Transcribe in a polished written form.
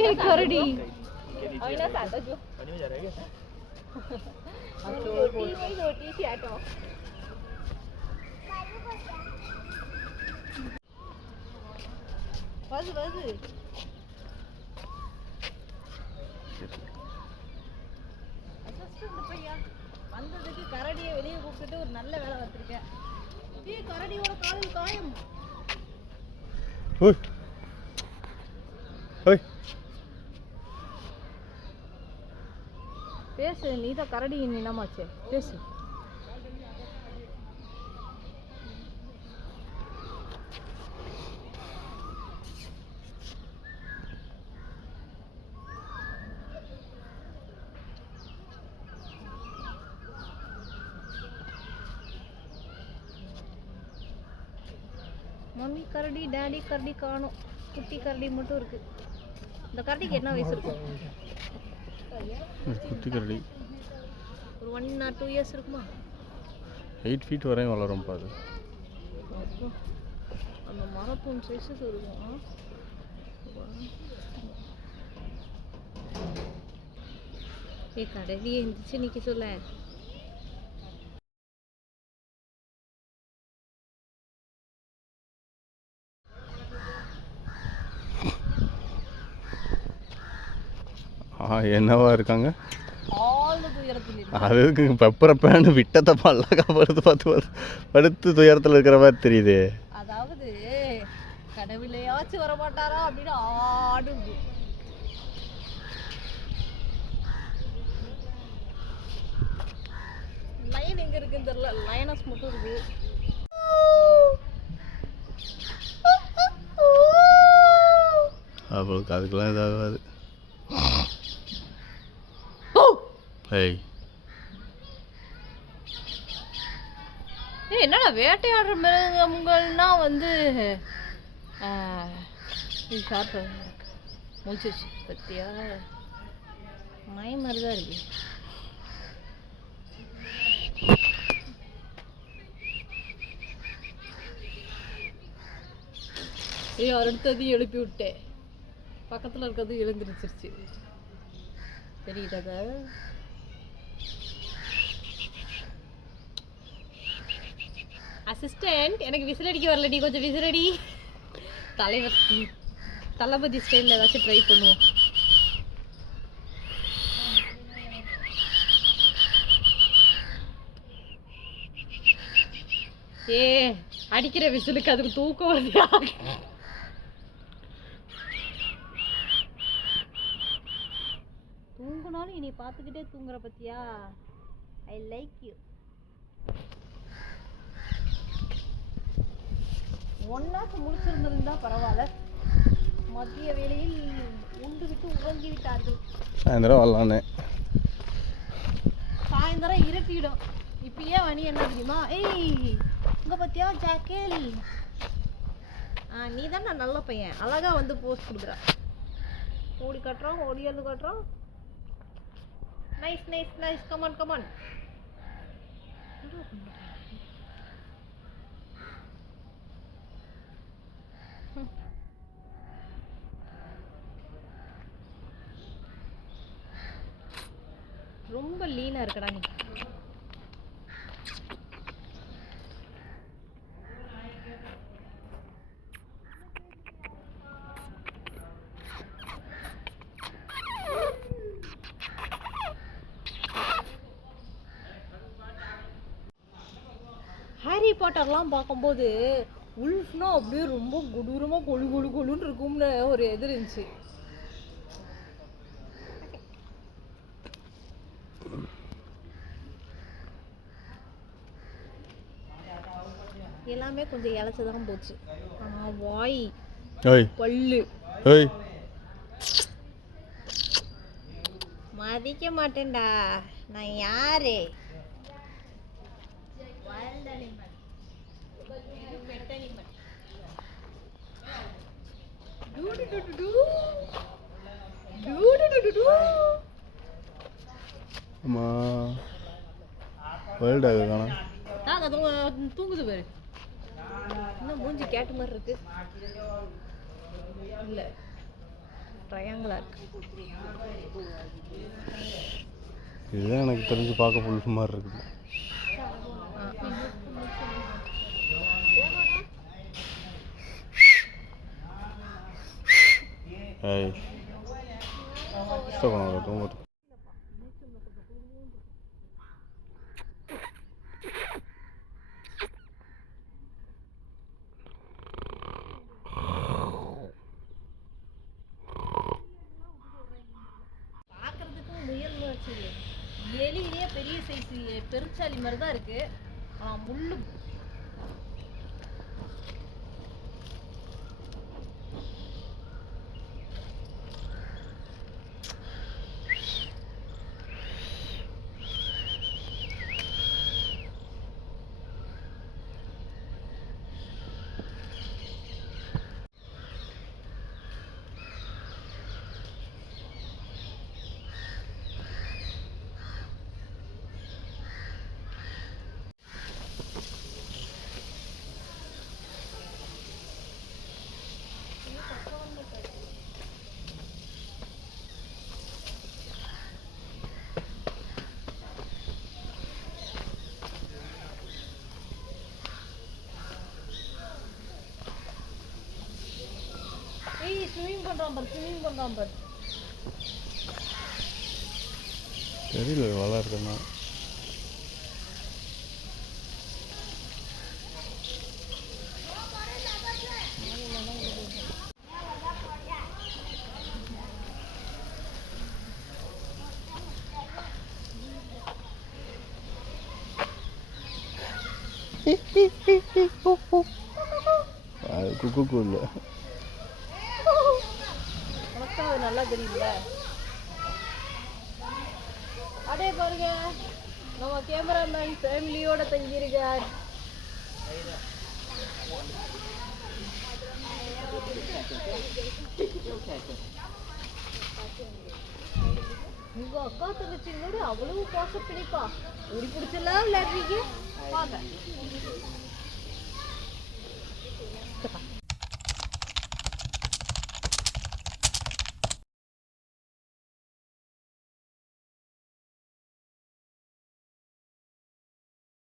ये करड़ी अविना साता जो पानी में जा रहा है क्या? रोटी थी आटो बस அசிஸ்டன்ட் பையா வந்ததுக்கு கரடியை வெளியே கூப்பிட்டு ஒரு நல்ல வேலை வச்சிருக்கேன். கரடியோட காலில் காயம். ஓய் ஓய் பேசு, நீ தான் கரடி நிலமாச்சே, பேசு. மம்மி கரடி, டாடி கரடி காணோம். குட்டி கரடி மட்டும் இருக்கு. இந்த கரடிக்கு என்ன வயசு இருக்கும்? குட்டி கரடி ஒரு 1 or 2 years இருக்குமா? 8 feet வரையும் வளரும் பாது. அந்த மரத்தூண் சைஸுக்கு இருக்கும். கரடி எந்திரிச்சு நிக்க சொல்ல. என்னவா இருக்காங்க? அது அதுக்கு பெப்பரை பேனு விட்டத்தை பல்லாக்கா படுத்து துயரத்தில் இருக்கிற மாதிரி தெரியுது. அதாவது கடவுளையாச்சும் வர மாட்டாரா அப்படின்னு ஆடுது. லைன் எங்க இருக்குன்னு தெரியல. லைனஸ் மட்டும் இருக்கு. அவளுக்கு அதுக்கெல்லாம் இதாகாது. என்னடா வேட்டையாடுற மிருகங்கள்னா வந்து ஷார்ப் முடிச்சிருச்சு பத்தியா? நாய் மாதிரி தான் இருக்கு. அடுத்ததையும் எழுப்பி விட்டேன். பக்கத்தில் இருக்கிறது எழுந்திருச்சிருச்சு. தெரியுதாங்க? அசிஸ்டன்ட், எனக்கு விசிலடிக்க வரலடி, கொஞ்சம் விசிலடி. தலைவர் தளபதி ஸ்டைலில் ஏதாச்சும் ட்ரை பண்ணுவோம். அடிக்கிற விசிலுக்கு அதுக்கு தூக்கம் வருதா? தூங்குனாலும் இனி பார்த்துக்கிட்டே தூங்குற பத்தியா? I like you. ஒன்னாக்கு முடிச்சிருந்திருந்தா பரவாயில்ல. மதிய வேளையில் உண்டு விட்டு உறங்கி விட்டார்கள். சாயந்தரம் வரலான்னு. சாயந்தரம் இருட்டிடும். இப்பயே மணி என்ன தெரியுமா? இங்க பத்தியா ஜாக்கேல்? நீ தான் நல்ல பையன், அழகா வந்து போஸ்ட் கொடுக்குற. ஓடி கட்டுறோம், ஓடியாந்து கட்டுறோம். Nice nice nice. Come on come on. ரொம்ப லீனா இருக்கடா நீ. ஹாரி பாட்டர்லாம் பார்க்கும்போது உல்ஃப்னா அப்படியே ரொம்ப கொடூரமாக கொழுன்னு இருக்கும்னு ஒரு இது இருந்துச்சு. எல்லாமே கொஞ்சம் இழைச்சதான் போச்சு. வாய் பல்லு மதிக்க மாட்டேன்டா. நான் யாரு? தூங்குது பாரு. இன்னும் மூஞ்சி கேட்டு மாதிரி இருக்கு. இல்ல ட்ரையாங்கிளாக இருக்கு. இதுதான் எனக்கு தெரிஞ்சு பார்க்க புல் மாதிரி இருக்குது. ஏய் இஷ்டம் தூங்குறது. பார்க்கறதுக்கும் முயல் வச்சு எலியிலேயே பெரிய சைஸ் பெருச்சாலி மாதிரி தான் இருக்கு. ஆனால் முள்ளு ஸ்விமிங் பண்ணுறான் பாரு. தெரியல வலை இருக்குன்னா. அது குக்கு இல்லை. அது நல்லா தெரியல. அடே பாருங்க, நம்ம கேமராமேன் ஃபேமிலியோட தங்கியிருக்கார். உங்க அக்கா தங்கச்சிங்களோட அவ்வளவு பாச பிடிப்பா. ஓடி பிடிச்செல்லாம் விளையாடுறீங்க. வாங்க